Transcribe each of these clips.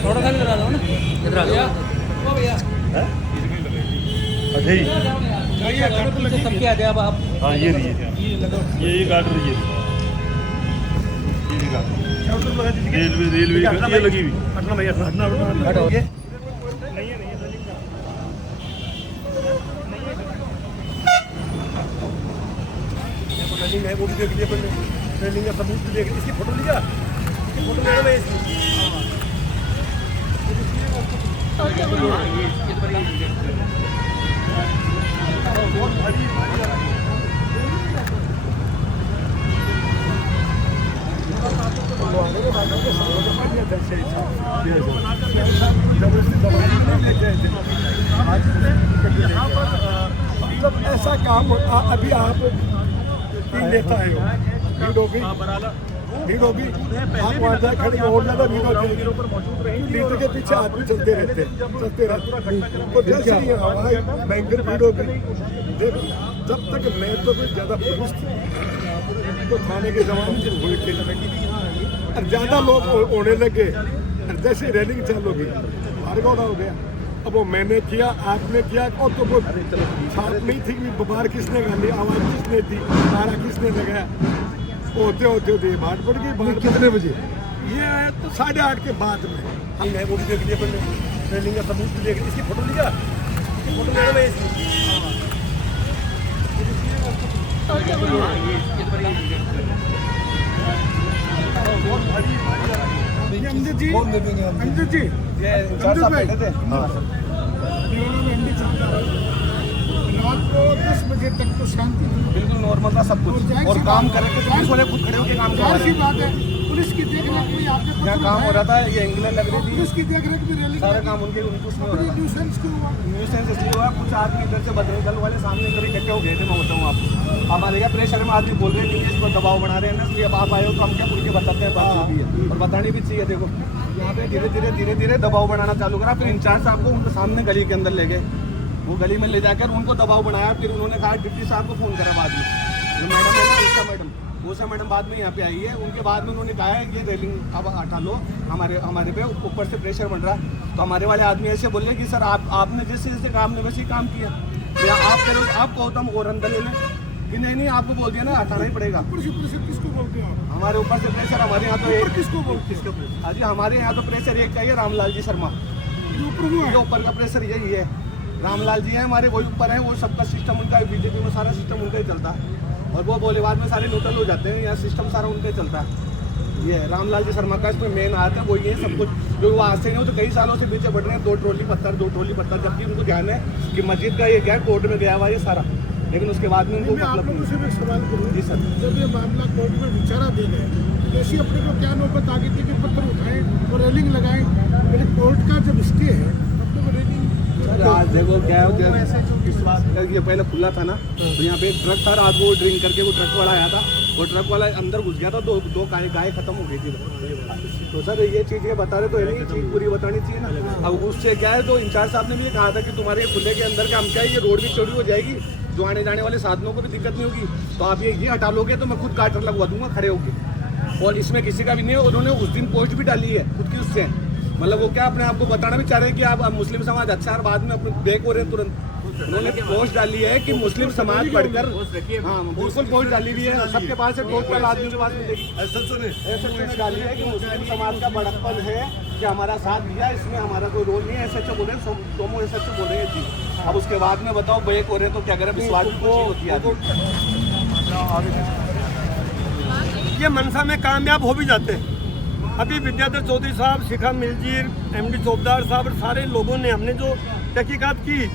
थोड़ा सा भी करा दो ना, इधर आ जाओ। अच्छा जी, सबके आ गया अब आप। हाँ ये काट रही है, ये भी काट रेलवे ये लगी हुई। हटना भैया, हटना हटो। ट्रेनिंग है, वो भी देख लिया पहले, ट्रेनिंग का सबूत भी देख लिया। इसकी फोटो लिया, इसकी फोटो ले लो इसकी। मतलब ऐसा काम होता, अभी आप लेता है भीड़ होगी, आप वहाँ जाए खड़े और ज़्यादा भीड़ हो जाएगी। लीडर के पीछे आदमी चलते रहते तो जैसे ही हमारे भयंकर भीड़ हो गई। जब तक मैं तो कुछ ज़्यादा पुलिस थी तो थाने के जवान से भूल के और ज़्यादा लोग होने लगे। जैसे रेलिंग चालू हो गई, भार्गव हो गया। अब वो मैंने किया, आपने किया, और तो वो छाप नहीं थी कि बाहर किसने गाली, आवाज़ किसने दी, नारा किसने लगाया। होते बात पड़ गई। बाहर कितने बजे? ये तो 8:30 के बाद में। हमने वो भी देख लिया पहले, ट्रेनिंग का सबूत भी देख लिया। इसकी फोटो लिया, इसकी फोटो ले लो इसकी। अमजद जी, रात को 10 बजे तक तो शांति थी, बिल्कुल नॉर्मल था सब कुछ, और काम करेंगे पुलिस वाले खुद खड़े होकर काम कर रहे सी बात है। पुलिस की देख रेख में आपके क्या काम हो रहा था, ये एंगुलर लग रही थी, पुलिस की देख रेख में रैली सारा काम उनके उसमें हो रहा था। न्यूसेंस क्यों हुआ? न्यूसेंस इसलिए हुआ, कुछ आदमी इधर से बदले दल वाले सामने इधर इकट्ठे हो गए थे। मैं बताऊँ आपको, हमारे क्या प्रेशर में आदमी बोल रहे हैं कि इस पर दबाव बना रहे हैं ना, इसलिए अब आप आए हो तो हम क्या उनके बताते हैं, बात जो भी है और बतानी भी चाहिए। देखो यहाँ पे धीरे धीरे दबाव बनाना चालू करा। फिर इंचार्ज साहब को उनके सामने गली के अंदर ले गए, वो गली में ले जाकर उनको दबाव बनाया। फिर उन्होंने कहा डिप्टी साहब को फ़ोन करा बाद में, जो मैडम है ना उषा मैडम, उषा मैडम बाद में यहाँ पे आई है। उनके बाद में उन्होंने कहा है ये रेलिंग अब हटा लो, हमारे पे ऊपर से प्रेशर बन रहा है। तो हमारे वाले आदमी ऐसे बोल रहे कि सर आपने जैसे काम ने वैसे ही काम किया, या आप करो, आपको होता हम और अंदर ले लें कि नहीं आपको बोल दिया ना हटाना ही पड़ेगा। किसको बोलते हो? हमारे ऊपर से प्रेशर, हमारे यहाँ तो एक किसको बोलते? हाँ जी, हमारे यहाँ तो प्रेशर एक चाहिए, रामलाल जी शर्मा, जो ऊपर का प्रेशर यही है। रामलाल जी हैं हमारे, वही ऊपर है, वो सबका सिस्टम उनका है। बीजेपी में सारा सिस्टम उनका ही चलता है, और वो बोले बाद में सारे न्यूट्रल हो जाते हैं। यहाँ सिस्टम सारा उनका ही चलता है। ये है रामलाल जी शर्मा का इसमें मेन हाथ है, वही है सब कुछ। जो वो आज से नहीं हो तो कई सालों से पीछे बढ़ रहे हैं, 2 ट्रॉली पत्थर, जबकि उनको ध्यान है कि मस्जिद का ये क्या कोर्ट में गया हुआ ये सारा, लेकिन उसके बाद में उनको आप लोगों से भी एक सवाल करूँ, जी सर, जब ये मामला कोर्ट में विचारा दे गए, ऐसी अपने को क्या नौबत आ गई थी कि पत्थर उठाएं और रेलिंग लगाएं? मेरे कोर्ट का जब स्टे है तब तो रेलिंग। आज देखो क्या हो गया, ये पहले खुला था ना, तो यहाँ पे एक ट्रक था, रात को ड्रिंक करके वो ट्रक वाला आया था, वो ट्रक वाला अंदर घुस गया था, दो गाय खत्म हो गई थी। तो सर ये चीज़ ये बता रहे तो है नहीं, चीज़ पूरी बतानी चाहिए ना। अब उससे क्या है, तो इंचार्ज साहब ने भी ये कहा था कि तुम्हारे खुले के अंदर का हम क्या है, ये रोड भी चौड़ी हो जाएगी, जो आने जाने वाले साधनों को भी दिक्कत नहीं होगी। तो आप ये हटा लोगे तो मैं खुद काटर लगवा दूंगा खड़े होकर, और इसमें किसी का भी नहीं है। उन्होंने उस दिन पोस्ट भी डाली है खुद की, उससे मतलब वो क्या अपने आप को बताना भी चाह रहे हैं कि आप मुस्लिम समाज अच्छा है, बाद में अपने बैक हो रहे हैं तुरंत। उन्होंने पोस्ट डाली है कि मुस्लिम समाज पढ़कर, हाँ बिल्कुल पोस्ट डाली हुई है, सबके पास है, टोटल आदमी के पास मिलेगी। SHO ने डाली है कि मुस्लिम समाज का बड़प्पन है कि हमारा साथ दिया, इसमें हमारा कोई रोल नहीं है। SHO बोल रहे हैं, सोमो SHO बोल रहे हैं जी। अब उसके बाद में बताओ बैक हो रहे हैं तो क्या करें, विश्वास भी कुछ होती है। ये मनसा में कामयाब हो भी जाते हैं। अभी विद्याधर चौधरी साहब, शिखा मिलजीर, MD चौबदार साहब और सारे लोगों ने, हमने जो तहकीकात की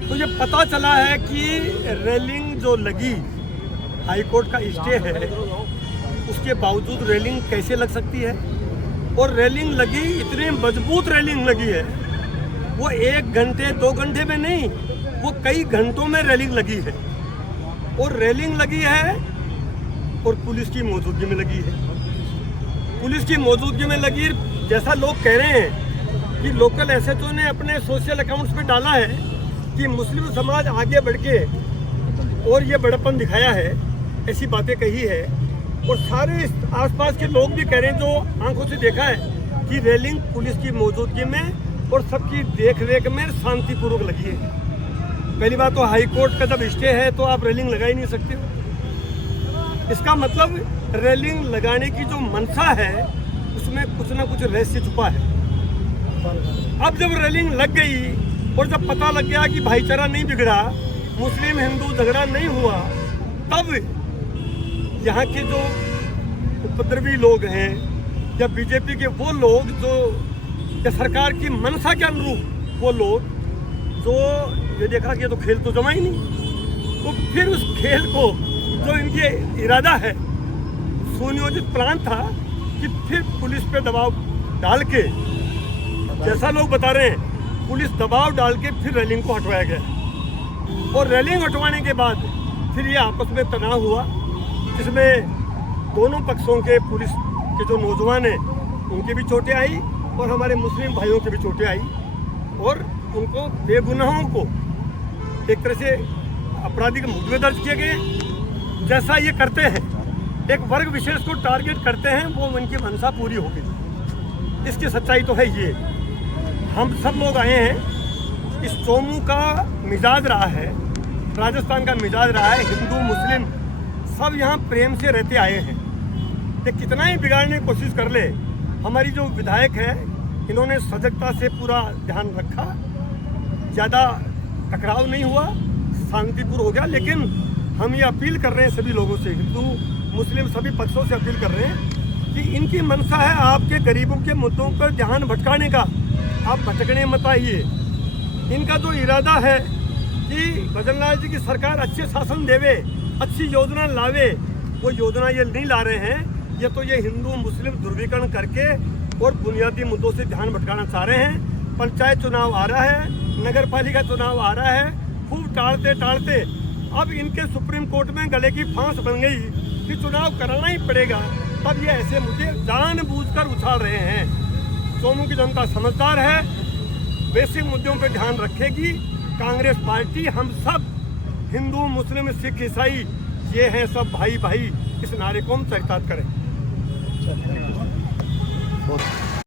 तो ये पता चला है कि रेलिंग जो लगी, हाई कोर्ट का स्टे है, उसके बावजूद रेलिंग कैसे लग सकती है? और रेलिंग लगी, इतनी मजबूत रेलिंग लगी है, वो 1 घंटे 2 घंटे में नहीं, वो कई घंटों में रेलिंग लगी है। और रेलिंग लगी है और पुलिस की मौजूदगी में लगी है। पुलिस की मौजूदगी में लगी, जैसा लोग कह रहे हैं कि लोकल SHO ने अपने सोशल अकाउंट्स पे डाला है कि मुस्लिम समाज आगे बढ़ के और ये बड़प्पन दिखाया है, ऐसी बातें कही है। और सारे आसपास के लोग भी कह रहे हैं, जो आंखों से देखा है, कि रेलिंग पुलिस की मौजूदगी में और सबकी देख रेख में शांतिपूर्वक लगी है। पहली बात तो हाई कोर्ट का जब स्टे है तो आप रेलिंग लगा ही नहीं सकते हो। इसका मतलब रेलिंग लगाने की जो मंशा है उसमें कुछ ना कुछ रहस्य छुपा है। अब जब रेलिंग लग गई और जब पता लग गया कि भाईचारा नहीं बिगड़ा, मुस्लिम हिंदू झगड़ा नहीं हुआ, तब यहाँ के जो उपद्रवी लोग हैं या बीजेपी के वो लोग जो या सरकार की मंशा के अनुरूप वो लोग जो ये देखा कि ये तो खेल तो जमा ही नहीं, तो फिर उस खेल को जो इनके इरादा है, सुनियोजित प्लान था कि फिर पुलिस पे दबाव डाल के, जैसा लोग बता रहे हैं, पुलिस दबाव डाल के फिर रेलिंग को हटवाया गया। और रेलिंग हटवाने के बाद फिर ये आपस में तनाव हुआ, जिसमें दोनों पक्षों के पुलिस के जो नौजवान हैं उनकी भी चोटें आई और हमारे मुस्लिम भाइयों की भी चोटें आई और उनको बेगुनाहों को एक तरह से आपराधिक मुकदमे दर्ज किए गए। जैसा ये करते हैं, एक वर्ग विशेष को टारगेट करते हैं, वो उनकी मंशा पूरी हो गई। इसकी सच्चाई तो है ये। हम सब लोग आए हैं, इस चोमू का मिजाज रहा है, राजस्थान का मिजाज रहा है, हिंदू मुस्लिम सब यहाँ प्रेम से रहते आए हैं। ये कितना ही बिगाड़ने की कोशिश कर ले, हमारी जो विधायक है इन्होंने सजगता से पूरा ध्यान रखा, ज़्यादा टकराव नहीं हुआ, शांतिपूर्ण हो गया। लेकिन हम ये अपील कर रहे हैं सभी लोगों से, हिंदू मुस्लिम सभी पक्षों से अपील कर रहे हैं कि इनकी मंशा है आपके गरीबों के मुद्दों पर ध्यान भटकाने का, आप भटकने मत आइए। इनका जो इरादा है कि भजनलाल जी की सरकार अच्छे शासन देवे, अच्छी योजना लावे, वो योजना ये नहीं ला रहे हैं। ये तो ये हिंदू मुस्लिम ध्रुवीकरण करके और बुनियादी मुद्दों से ध्यान भटकाना चाह रहे हैं। पंचायत चुनाव आ रहा है, नगर पालिका चुनाव आ रहा है, खूब टालते टालते अब इनके सुप्रीम कोर्ट में गले की फांस बन गई कि चुनाव कराना ही पड़ेगा। तब ये ऐसे मुद्दे जानबूझकर उछाल रहे हैं। चोमू की जनता समझदार है, बेसिक मुद्दों पर ध्यान रखेगी। कांग्रेस पार्टी, हम सब हिंदू मुस्लिम सिख ईसाई ये हैं सब भाई भाई, इस नारे को हम चरितार्थ करें।